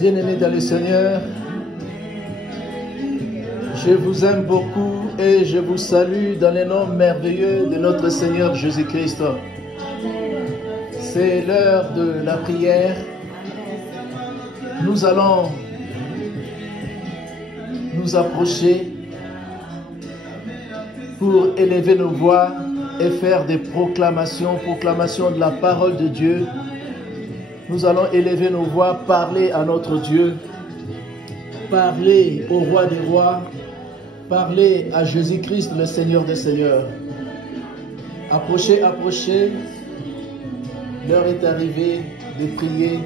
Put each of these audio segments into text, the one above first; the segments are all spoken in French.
Bien-aimés dans le Seigneur, je vous aime beaucoup et je vous salue dans le nom merveilleux de notre Seigneur Jésus-Christ. C'est l'heure de la prière. Nous allons nous approcher pour élever nos voix et faire des proclamations de la parole de Dieu. Nous allons élever nos voix, parler à notre Dieu, parler au roi des rois, parler à Jésus-Christ, le Seigneur des Seigneurs. Approchez, approchez. L'heure est arrivée de prier,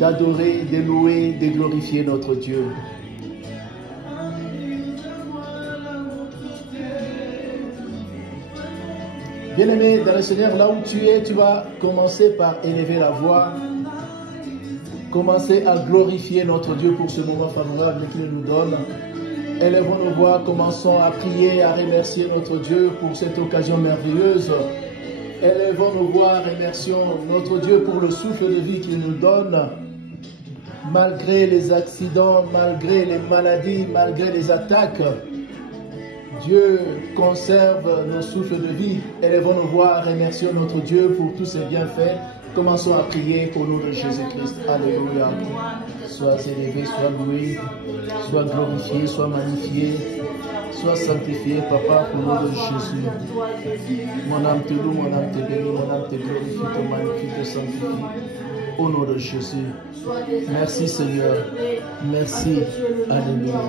d'adorer, de louer, de glorifier notre Dieu. Bien-aimé dans le Seigneur, là où tu es, tu vas commencer par élever la voix, commencer à glorifier notre Dieu pour ce moment favorable qu'il nous donne. Élevons nos voix, commençons à prier, à remercier notre Dieu pour cette occasion merveilleuse. Élevons nos voix, remercions notre Dieu pour le souffle de vie qu'il nous donne. Malgré les accidents, malgré les maladies, malgré les attaques, Dieu conserve nos souffles de vie. Élevons nos voix, remercions notre Dieu pour tous ses bienfaits. Commençons à prier pour nous de Jésus-Christ. Alléluia. Sois élevé, sois loué, sois glorifié, sois magnifié, sois sanctifié, Papa, pour nous de Jésus. Mon âme te loue, mon âme te bénit, mon âme te glorifie, te magnifie, te sanctifie. Au nom de Jésus. Merci Seigneur. Merci. Alléluia.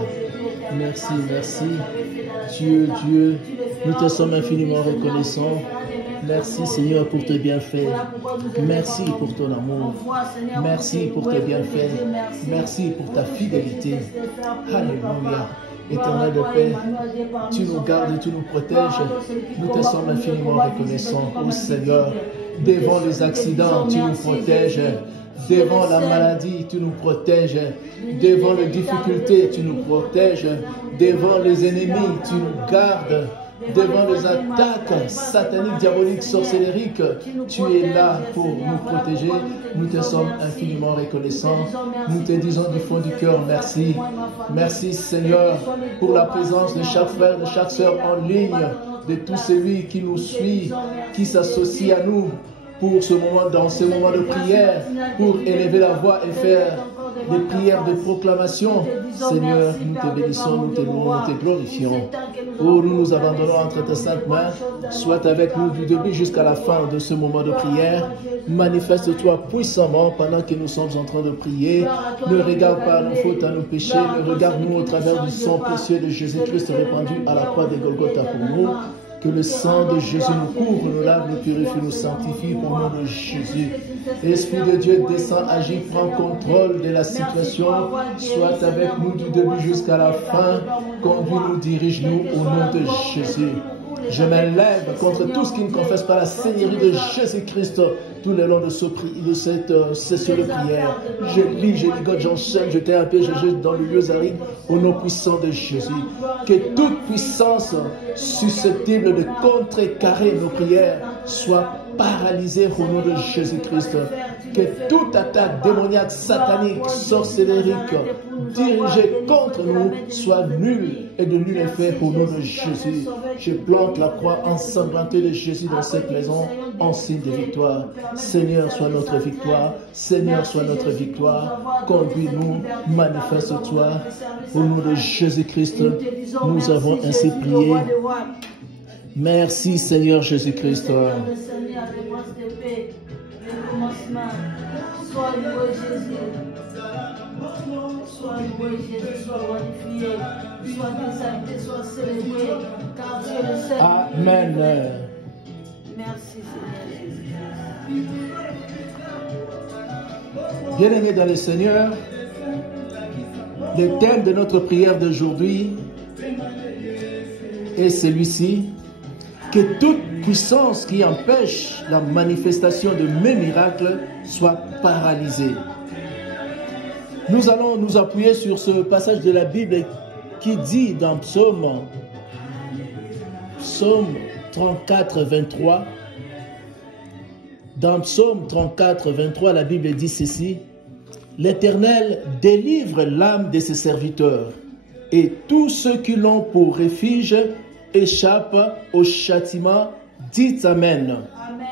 Merci, merci. Dieu, nous te sommes infiniment reconnaissants. Merci Seigneur pour tes bienfaits. Merci pour ton amour. Merci pour tes bienfaits. Merci pour ta fidélité. Alléluia. Éternel de paix, tu nous gardes et tu nous protèges. Nous te sommes infiniment reconnaissants. Oh Seigneur, devant les accidents, tu nous protèges. Devant la maladie, tu nous protèges. Devant les difficultés, tu nous protèges. Devant les ennemis, tu nous gardes. Devant les attaques sataniques, diaboliques, sorcellériques, tu es là pour nous protéger. Nous te sommes infiniment reconnaissants. Nous te disons du fond du cœur merci. Merci Seigneur pour la présence de chaque frère, de chaque sœur en ligne, de tous celui qui nous suit, qui s'associe à nous pour ce moment, dans ce moment de prière, pour élever la voix et faire des prières de proclamation. Seigneur, nous te bénissons, nous te louons, nous te glorifions. Oh, nous nous abandonnons entre tes saintes mains. Sois avec nous du début jusqu'à la fin de ce moment de prière. Manifeste-toi puissamment pendant que nous sommes en train de prier. Ne regarde pas à nos fautes, à nos péchés. Ne regarde-nous au travers du sang précieux de Jésus-Christ répandu à la croix de Golgotha pour nous. Que le sang de Jésus nous couvre, nous lave, nous purifie, nous sanctifie au nom de Jésus. Esprit de Dieu, descend, agit, prend contrôle de la situation. Sois avec nous du début jusqu'à la fin. Conduis-nous, dirige-nous au nom de Jésus. Je m'élève contre tout ce qui ne confesse pas la Seigneurie de Jésus-Christ tout le long de cette session de prière. Je lis, je ligote, j'enchaîne, je t'ai appelé, je jette dans le lieu aride au nom puissant de Jésus. Que toute puissance susceptible de contrecarrer nos prières soit paralysée au nom de Jésus-Christ. Que toute attaque démoniaque, satanique, sorcellérique, dirigée contre nous soit nulle et de nul effet au nom de Jésus. Je plante la croix ensanglantée de Jésus dans cette maison en signe de victoire. Seigneur, sois notre victoire. Seigneur, sois notre victoire. Conduis-nous, manifeste-toi. Au nom de Jésus-Christ, nous avons ainsi prié. Merci Seigneur Jésus-Christ. Sois loué Jésus. Sois loué Jésus, sois magnifié, sois exalté, sois célébré, car tu es le seul. Amen. Merci Seigneur Jésus. Bien-aimés dans le Seigneur, le thème de notre prière d'aujourd'hui est celui-ci: que toute puissance qui empêche la manifestation de mes miracles soit paralysée. Nous allons nous appuyer sur ce passage de la Bible qui dit dans Psaume 34, 23, dans Psaume 34, 23, la Bible dit ceci: L'Éternel délivre l'âme de ses serviteurs, et tous ceux qui l'ont pour refuge échappent au châtiment. Dites Amen. Amen.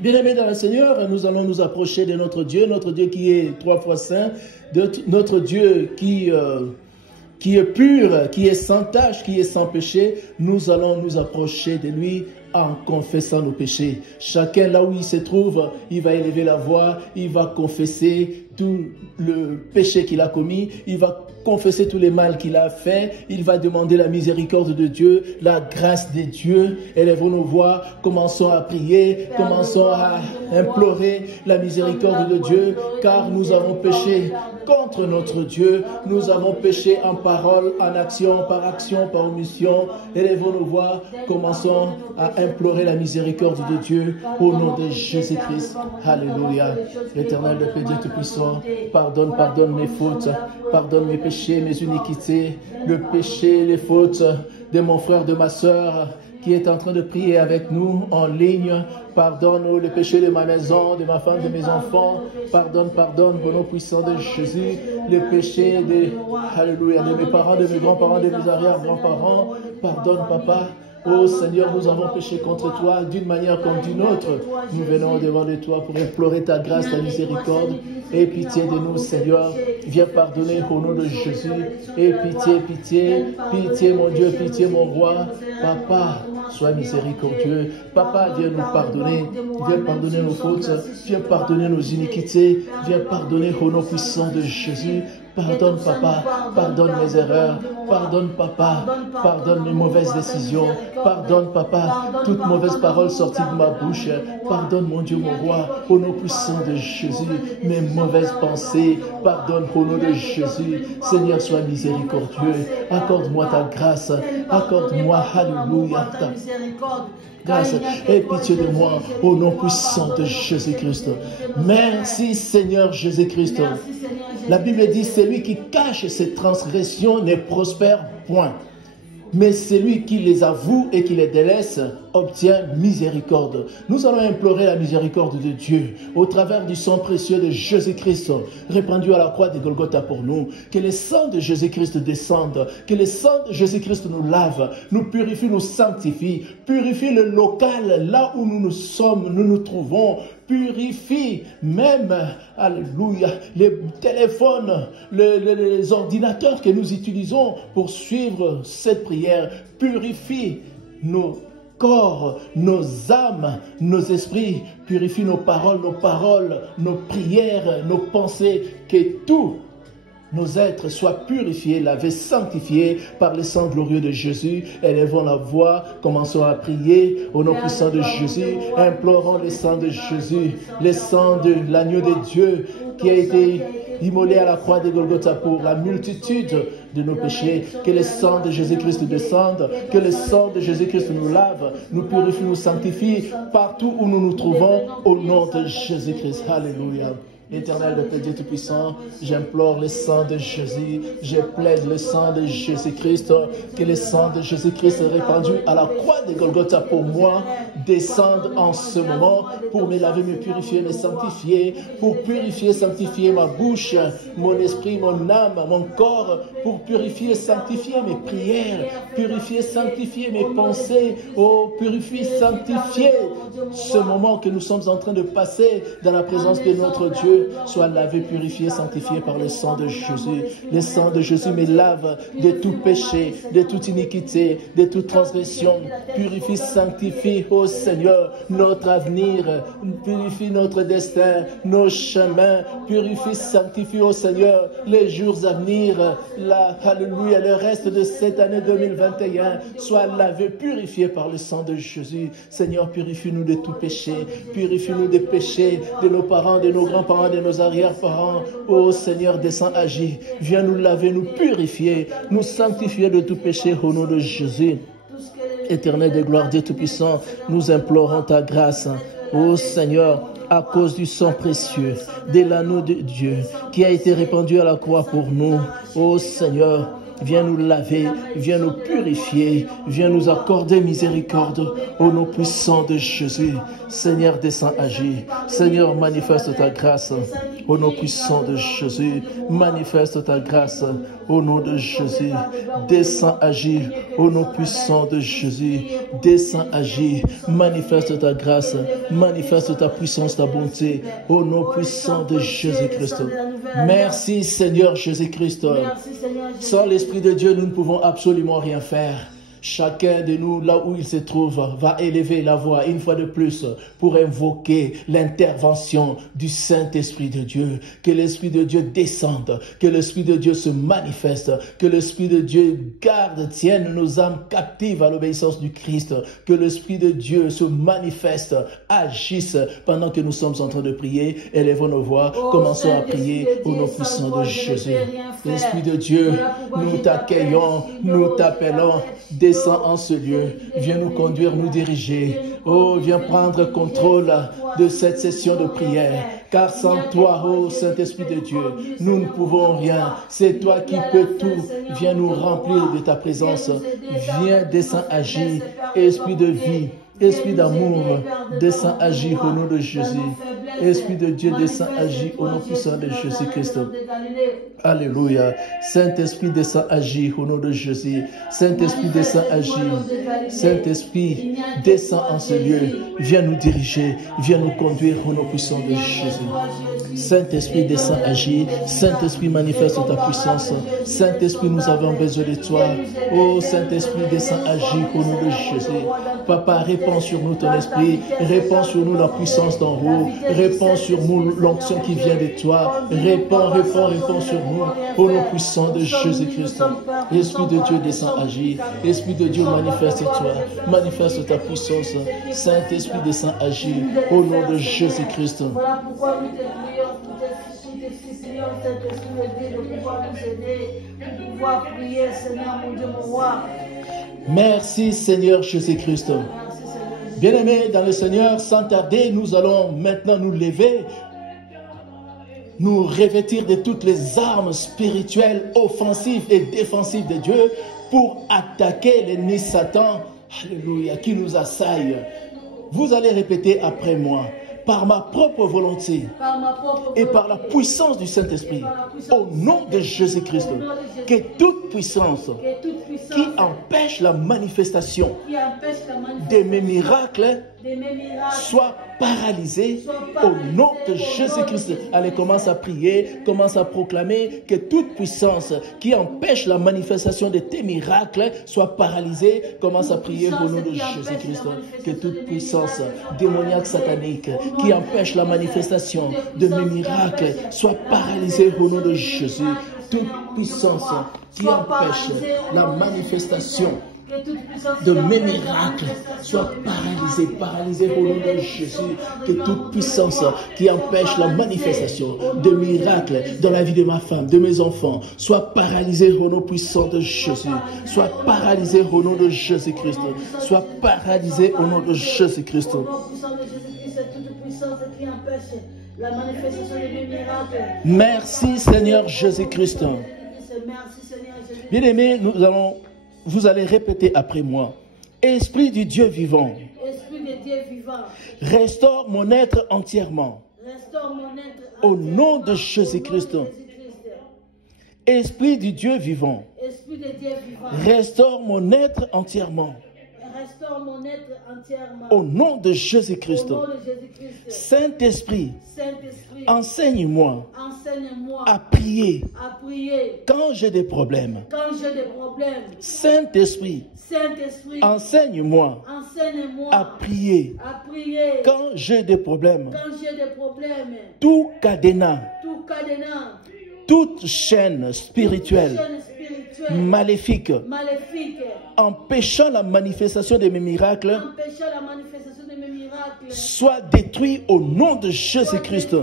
Bien-aimés dans le Seigneur, nous allons nous approcher de notre Dieu qui est 3 fois saint, de notre Dieu qui est pur, qui est sans tache, qui est sans péché. Nous allons nous approcher de lui en confessant nos péchés. Chacun là où il se trouve, il va élever la voix, il va confesser tout le péché qu'il a commis, il va confesser tous les mal qu'il a fait, il va demander la miséricorde de Dieu, la grâce de Dieu. Élevons nos voix, commençons à prier, commençons à implorer la miséricorde de Dieu, car nous avons péché contre notre Dieu, nous avons péché en parole, en action, par omission. Élevons nos voix, commençons à implorer la miséricorde de Dieu au nom de Jésus-Christ. Alléluia. L'Éternel, le Père Dieu Tout-Puissant, pardonne mes fautes, pardonne mes péchés, mes iniquités, le péché, les fautes de mon frère, de ma soeur, qui est en train de prier avec nous en ligne. Pardonne le péché de ma maison, de ma femme, de mes enfants. Pardonne au nom puissant de Jésus, le péché alléluia, de mes parents, de mes grands-parents, de mes arrière-grands-parents. Pardonne, Papa. Oh Seigneur, nous avons péché contre toi d'une manière comme d'une autre. Nous venons devant de toi pour implorer ta grâce, ta miséricorde. Aie pitié de nous, Seigneur. Viens pardonner au nom de Jésus. Aie pitié, mon Dieu, pitié, mon roi. Papa, sois miséricordieux. Papa, viens nous pardonner. Viens pardonner nos fautes. Viens pardonner nos iniquités. Viens pardonner au nom puissant de Jésus. Pardonne, Papa, pardonne mes erreurs, pardonne, Papa, pardonne mes mauvaises décisions, pardonne, Papa, toute mauvaise parole sortie de ma bouche, pardonne, mon Dieu, mon roi, au nom puissant de Jésus, mes mauvaises pensées, pardonne au nom de Jésus. Seigneur, sois miséricordieux, accorde-moi ta grâce, accorde-moi, alléluia, ta grâce et pitié de moi, au nom puissant de Jésus-Christ. Merci, Seigneur Jésus-Christ. La Bible dit, celui qui cache ses transgressions ne prospère point. Mais celui qui les avoue et qui les délaisse obtient miséricorde. Nous allons implorer la miséricorde de Dieu au travers du sang précieux de Jésus-Christ répandu à la croix de Golgotha pour nous. Que le sang de Jésus-Christ descende, que le sang de Jésus-Christ nous lave, nous purifie, nous sanctifie, purifie le local là où nous sommes, nous nous trouvons, purifie même, alléluia, les téléphones, les ordinateurs que nous utilisons pour suivre cette prière. Purifie nos corps, nos âmes, nos esprits. Purifie nos paroles, nos prières, nos pensées. Que tout nos êtres soient purifiés, lavés, sanctifiés par le sang glorieux de Jésus. Élevons la voix, commençons à prier au nom puissant de Jésus. Implorons le sang de Jésus, le sang de l'agneau de Dieu qui a été immolé à la croix de Golgotha pour la multitude de nos péchés. Que le sang de Jésus-Christ descende, que le sang de Jésus-Christ nous lave, nous purifie, nous sanctifie partout où nous nous trouvons au nom de Jésus-Christ. Alléluia. Éternel de Dieu Tout-Puissant, j'implore le sang de Jésus, je plaide le sang de Jésus-Christ, que le sang de Jésus-Christ répandu à la croix de Golgotha pour moi descende en ce moment pour me laver, me purifier, me sanctifier, pour purifier, sanctifier ma bouche, mon esprit, mon âme, mon corps, pour purifier, sanctifier mes prières, purifier, sanctifier mes pensées, oh, purifier, sanctifier ce moment que nous sommes en train de passer dans la présence de notre Dieu. Soit lavé, purifié, sanctifié par le sang de Jésus. Le sang de Jésus me lave de tout péché, de toute iniquité, de toute transgression. Purifie, sanctifie, ô Seigneur, notre avenir. Purifie notre destin, nos chemins. Purifie, sanctifie, ô Seigneur, les jours à venir. Alléluia, le reste de cette année 2021 soit lavé, purifié par le sang de Jésus. Seigneur, purifie-nous de tout péché. Purifie-nous des péchés de nos parents, de nos grands-parents, de nos arrière-parents. Ô Seigneur, descends, agis. Viens nous laver, nous purifier, nous sanctifier de tout péché au nom de Jésus. Éternel de gloire, Dieu Tout-Puissant, nous implorons ta grâce. Ô Seigneur, à cause du sang précieux de l'anneau de Dieu qui a été répandu à la croix pour nous. Ô Seigneur, Viens nous laver, viens nous purifier, viens nous accorder miséricorde au nom puissant de Jésus. Seigneur, descends agir. Seigneur, manifeste ta grâce au nom puissant de Jésus. Manifeste ta grâce au nom de Jésus. Descends agir au nom puissant de Jésus. Descends agir. Manifeste ta grâce. Manifeste ta puissance, ta bonté au nom puissant de Jésus-Christ. Merci Seigneur Jésus-Christ. Sans l'Esprit de Dieu, nous ne pouvons absolument rien faire. Chacun de nous, là où il se trouve, va élever la voix une fois de plus pour invoquer l'intervention du Saint-Esprit de Dieu. Que l'Esprit de Dieu descende, que l'Esprit de Dieu se manifeste, que l'Esprit de Dieu garde, tienne nos âmes captives à l'obéissance du Christ, que l'Esprit de Dieu se manifeste, agisse pendant que nous sommes en train de prier. Élevons nos voix, commençons à prier au nom puissant de Jésus. L'Esprit de Dieu, nous t'accueillons, nous t'appelons. Descends en ce lieu, viens nous conduire, nous diriger. Oh, viens prendre contrôle de cette session de prière. Car sans toi, oh Saint-Esprit de Dieu, nous ne pouvons rien. C'est toi qui peux tout. Viens nous remplir de ta présence. Viens, descends agir. Esprit de vie, Esprit d'amour, descends agir au nom de Jésus. Esprit de Dieu, descends agir au nom puissant de Jésus-Christ. Alléluia. Saint-Esprit, descends agir au nom de Jésus. Saint-Esprit, descends agir. Saint-Esprit, descends en ce lieu. Viens nous diriger. Viens nous conduire au nom puissant de Jésus. Saint-Esprit, descends agir. Saint-Esprit, manifeste ta puissance. Saint-Esprit, nous avons besoin de toi. Oh, Saint-Esprit, descends agir au nom de Jésus. Papa, répands sur nous ton esprit. Répands sur nous la puissance d'en haut. Répands sur nous l'onction qui vient de toi. Répands sur nous. Au nom puissant de Jésus-Christ. Esprit de Dieu, descend agir. Esprit de Dieu, manifeste-toi. Manifeste ta puissance. Saint-Esprit, descend agir. Au nom de Jésus-Christ. Voilà pourquoi nous te prions, nous te supplions, Saint-Esprit de pouvoir nous aider, pour pouvoir prier, Seigneur, mon Dieu, mon roi. Merci, Seigneur Jésus-Christ. Bien-aimés dans le Seigneur, sans tarder, nous allons maintenant nous lever, nous revêtir de toutes les armes spirituelles, offensives et défensives de Dieu pour attaquer l'ennemi Satan, alléluia, qui nous assaille. Vous allez répéter après moi. Par ma propre volonté et par la puissance du Saint-Esprit, au nom de Jésus-Christ, que toute puissance qui empêche la manifestation de mes miracles soit paralysée au nom de Jésus-Christ. Allez, commence à prier, commence à proclamer que toute puissance qui empêche la manifestation de tes miracles soit paralysée. Commence à prier au nom de Jésus-Christ. Que toute puissance démoniaque satanique qui empêche la manifestation de mes miracles soit paralysée au nom de Jésus. Toute puissance qui empêche la manifestation de mes miracles soit paralysée au nom de Jésus. Que toute puissance qui empêche la manifestation de miracles dans la vie de ma femme, de mes enfants, soit paralysée au nom puissant de Jésus. Soit paralysée au nom de Jésus-Christ. Soit paralysée au nom de Jésus-Christ. Merci Seigneur Jésus-Christ. Bien-aimés, vous allez répéter après moi. Esprit du Dieu vivant, restaure mon être entièrement. Au nom de Jésus-Christ. Esprit du Dieu vivant, restaure mon être entièrement. Au nom de Jésus-Christ. Saint-Esprit, enseigne-moi à prier quand j'ai des problèmes. Saint-Esprit, enseigne-moi à prier quand j'ai des problèmes. Tout cadenas, toute chaîne spirituelle maléfique, empêchant la manifestation de mes miracles, soit détruit au nom de Jésus-Christ.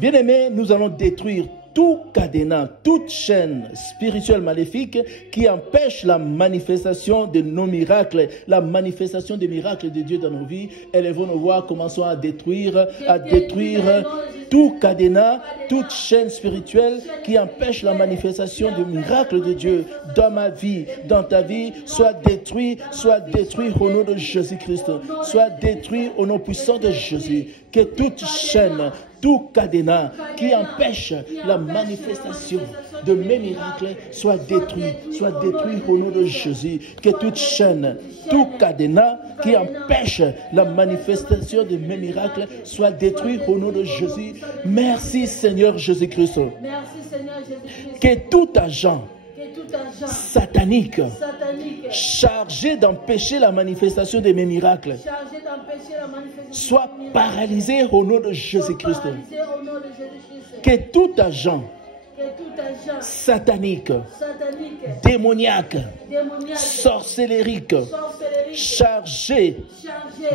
Bien-aimés, nous allons détruire tout cadenas, toute chaîne spirituelle maléfique qui empêche la manifestation de nos miracles, la manifestation des miracles de Dieu dans nos vies. Élevons nos voix, commençons à détruire tout cadenas, toute chaîne spirituelle qui empêche la manifestation du miracle de Dieu dans ma vie, dans ta vie, soit détruit au nom de Jésus-Christ, soit détruit au nom puissant de Jésus. Que toute chaîne, tout cadenas qui empêche la manifestation de mes miracles soit détruit au nom de Jésus. Que toute chaîne, tout cadenas qui empêche la manifestation de mes miracles soit détruit au nom de Jésus. Merci Seigneur Jésus-Christ. Que tout agent satanique chargé d'empêcher la manifestation de mes miracles soit paralysé au nom de Jésus-Christ. Que tout agent satanique, démoniaque, sorcellérique, chargé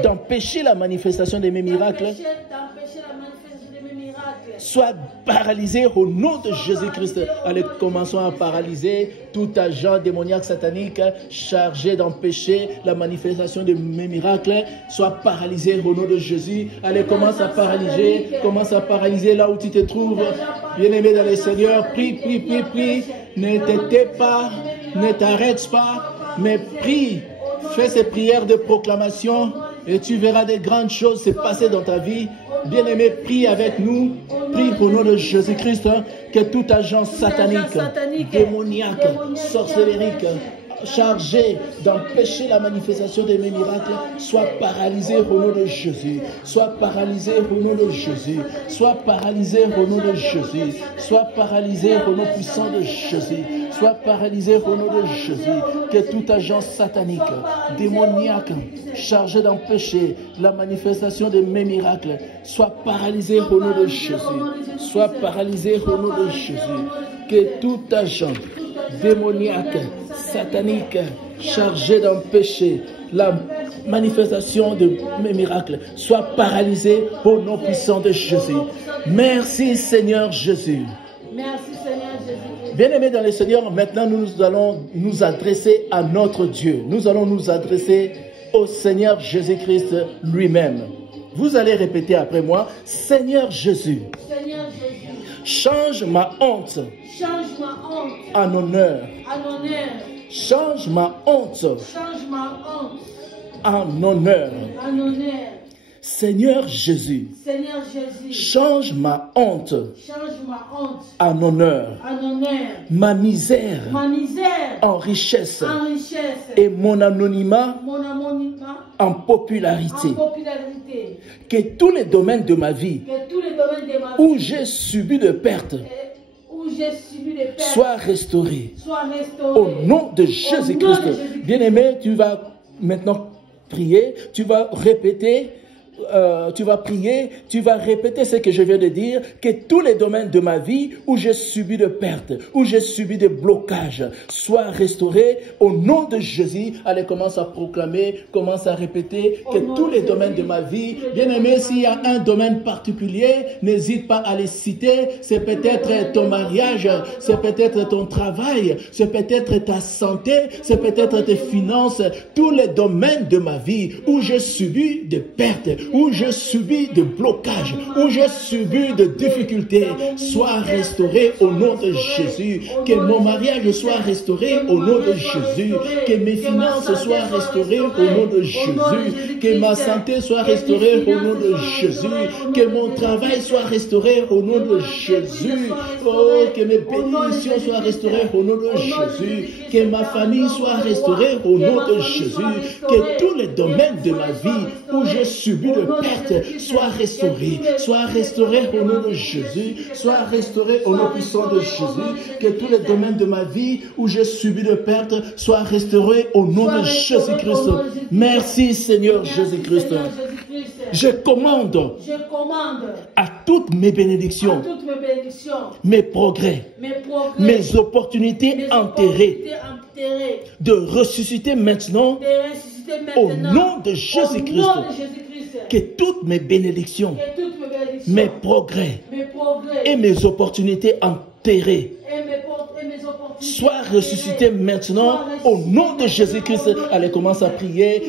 d'empêcher la manifestation de mes miracles soit paralysé au nom de Jésus-Christ. Allez, commençons à paralyser tout agent démoniaque satanique chargé d'empêcher la manifestation de mes miracles, soit paralysé au nom de Jésus. Allez, commence à paralyser là où tu te trouves. Bien-aimé dans le Seigneur, prie. Ne t'étais pas, ne t'arrête pas, mais prie. Fais ces prières de proclamation et tu verras des grandes choses se passer dans ta vie. Bien-aimé, prie avec nous. Prie au nom de Jésus-Christ que tout agent satanique, démoniaque, sorcellérique, chargé d'empêcher la manifestation de mes miracles soit paralysé au nom de Jésus. Soit paralysé au nom de Jésus. Soit paralysé au nom de Jésus. Soit paralysé au nom puissant de Jésus. Soit paralysé au nom de Jésus. Que tout agent satanique, démoniaque, chargé d'empêcher la manifestation de mes miracles soit paralysé au nom de Jésus. Soit paralysé au nom de Jésus. Que tout agent démoniaque, satanique, chargé d'empêcher la manifestation de mes miracles, soit paralysé au nom puissant de Jésus. Merci Seigneur Jésus. Merci Seigneur Jésus. Bien-aimés dans le Seigneur, maintenant nous allons nous adresser à notre Dieu. Nous allons nous adresser au Seigneur Jésus-Christ lui-même. Vous allez répéter après moi, Seigneur Jésus, Seigneur Jésus, change ma honte en honneur. Change ma honte en honneur. Seigneur Jésus, change ma honte en honneur. Ma misère en richesse et mon anonymat en popularité. Que tous les domaines de ma vie où j'ai subi de pertes soient restaurés. Au nom de Jésus-Christ. Bien-aimé, tu vas maintenant prier, tu vas répéter. Tu vas prier, tu vas répéter ce que je viens de dire, que tous les domaines de ma vie où j'ai subi de pertes, où j'ai subi de blocages, soient restaurés au nom de Jésus. Allez, commence à proclamer, commence à répéter que tous les domaines de ma vie, bien aimé, s'il y a un domaine particulier, n'hésite pas à les citer. C'est peut-être ton mariage, c'est peut-être ton travail, c'est peut-être ta santé, c'est peut-être tes finances, tous les domaines de ma vie où j'ai subi de pertes, où j'ai subi de blocages, où j'ai subi de difficultés, soit restauré au nom de Jésus. Que mon mariage soit restauré au nom de Jésus. Que mes finances soient restaurées au nom de Jésus. Que ma santé soit restaurée au nom de Jésus. Que mon travail soit restauré au nom de Jésus. Oh, que mes bénédictions soient restaurées au nom de Jésus. Que ma famille soit restaurée au nom de Jésus. Que tous les domaines de ma vie où j'ai subi de perte soit restauré au nom de Jésus, soit restauré au nom puissant de Jésus. Que tous les domaines de ma vie où j'ai subi de perte soient restaurés au nom de Jésus-Christ. Merci Seigneur Jésus-Christ. Je commande à toutes mes bénédictions, mes progrès, mes opportunités enterrées, de ressusciter maintenant au nom de Jésus-Christ. Que toutes mes bénédictions, mes progrès et mes opportunités enterrées soient ressuscités maintenant au nom de Jésus-Christ. Allez, commence à prier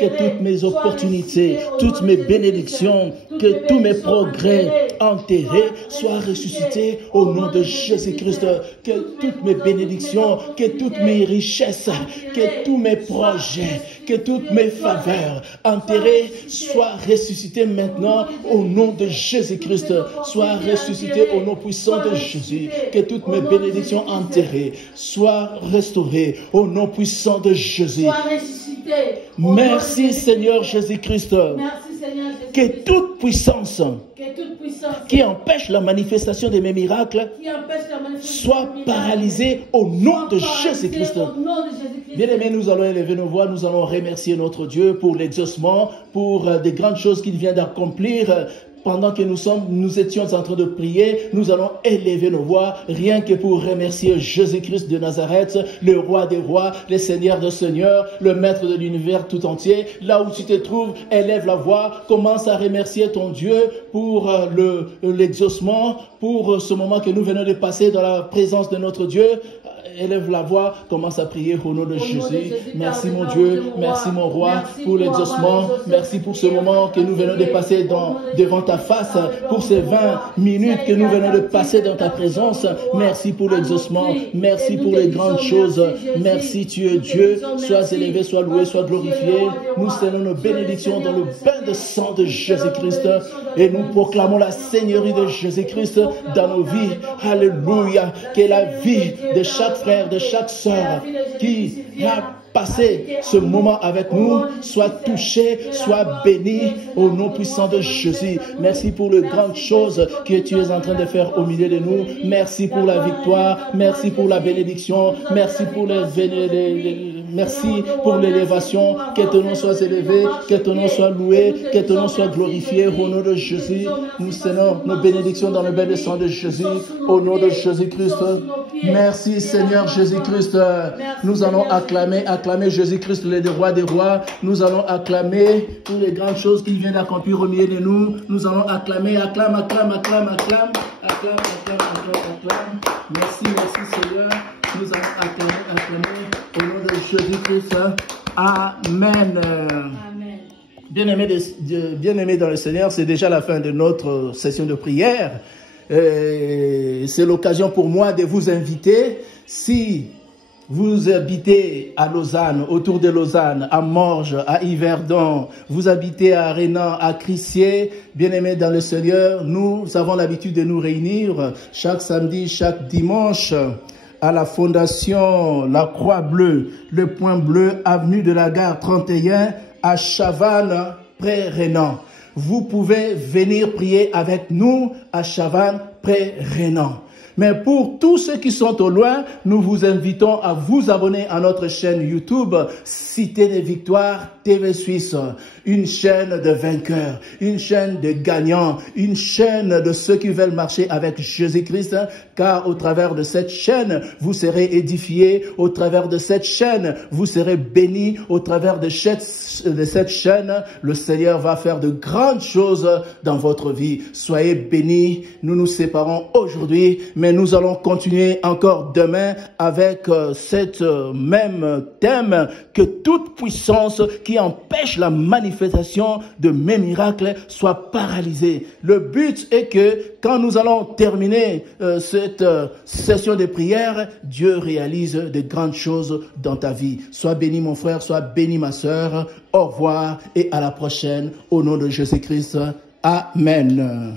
que toutes mes opportunités, toutes mes bénédictions, que tous mes progrès enterrés soient ressuscités au nom de Jésus-Christ. Que toutes mes bénédictions, que toutes mes richesses, que tous mes projets, que toutes mes faveurs enterrées soient ressuscitées maintenant au nom de Jésus-Christ. Soient ressuscitées au nom puissant de Jésus. Que toutes mes bénédictions enterrées soient restaurées au nom puissant de Jésus. Merci Seigneur Jésus-Christ. Que toute puissance qui empêche la manifestation de mes miracles soit paralysée au nom de Jésus-Christ. Bien-aimés, nous allons élever nos voix, nous allons remercier notre Dieu pour l'exaucement, pour des grandes choses qu'il vient d'accomplir. Pendant que nous étions en train de prier, nous allons élever nos voix, rien que pour remercier Jésus-Christ de Nazareth, le roi des rois, le seigneur de seigneurs, le maître de l'univers tout entier. Là où tu te trouves, élève la voix, commence à remercier ton Dieu pour l'exaucement, pour ce moment que nous venons de passer dans la présence de notre Dieu. Élève la voix, commence à prier au nom de Jésus. Merci mon Dieu, merci mon roi pour l'exaucement. Merci pour ce moment que nous venons de passer devant ta face, pour ces 20 minutes que nous venons de passer dans ta présence. Merci pour l'exaucement, merci pour les grandes choses. Merci, tu es Dieu. Sois élevé, sois loué, sois glorifié. Nous scellons nos bénédictions dans le bain de sang de Jésus-Christ et nous proclamons la Seigneurie de Jésus-Christ dans nos vies. Alléluia. Que la vie de chaque frère, de chaque sœur qui a passé ce moment avec nous soit touché, soit béni au nom puissant de Jésus. Merci pour les grandes choses que tu es en train de faire au milieu de nous. Merci pour la victoire, merci pour la bénédiction, merci pour merci pour l'élévation. Que ton nom soit élevé, que ton nom soit loué, que ton nom soit glorifié au nom de Jésus. Nous scellons nos bénédictions dans le bain de sang de Jésus au nom de Jésus-Christ. Merci Seigneur Jésus-Christ. Nous allons acclamer Jésus-Christ, le roi des rois. Nous allons acclamer pour les grandes choses qu'il vient d'accomplir au milieu de nous. Nous allons acclamer, acclame. Merci Seigneur. Nous allons acclamer au nom de Jésus-Christ. Amen. Bien-aimés dans le Seigneur, c'est déjà la fin de notre session de prière. C'est l'occasion pour moi de vous inviter, si vous habitez à Lausanne, autour de Lausanne, à Morges, à Yverdon, vous habitez à Rénan, à Crissier, bien-aimés dans le Seigneur, nous avons l'habitude de nous réunir chaque samedi, chaque dimanche à la Fondation La Croix Bleue, le Point Bleu, avenue de la Gare 31, à Chavannes, près Rénan. Vous pouvez venir prier avec nous à Chavannes, près Rénan. Mais pour tous ceux qui sont au loin, nous vous invitons à vous abonner à notre chaîne YouTube Cité des Victoires TV Suisse. Une chaîne de vainqueurs, une chaîne de gagnants, une chaîne de ceux qui veulent marcher avec Jésus-Christ, car au travers de cette chaîne, vous serez édifiés, au travers de cette chaîne, vous serez bénis, au travers de cette chaîne, le Seigneur va faire de grandes choses dans votre vie. Soyez bénis, nous nous séparons aujourd'hui, mais nous allons continuer encore demain avec cette même thème, que toute puissance qui empêche la manifestation de mes miracles soit paralysée. Le but est que quand nous allons terminer cette session de prière, Dieu réalise de grandes choses dans ta vie. Sois béni mon frère, sois béni ma sœur. Au revoir et à la prochaine au nom de Jésus-Christ. Amen.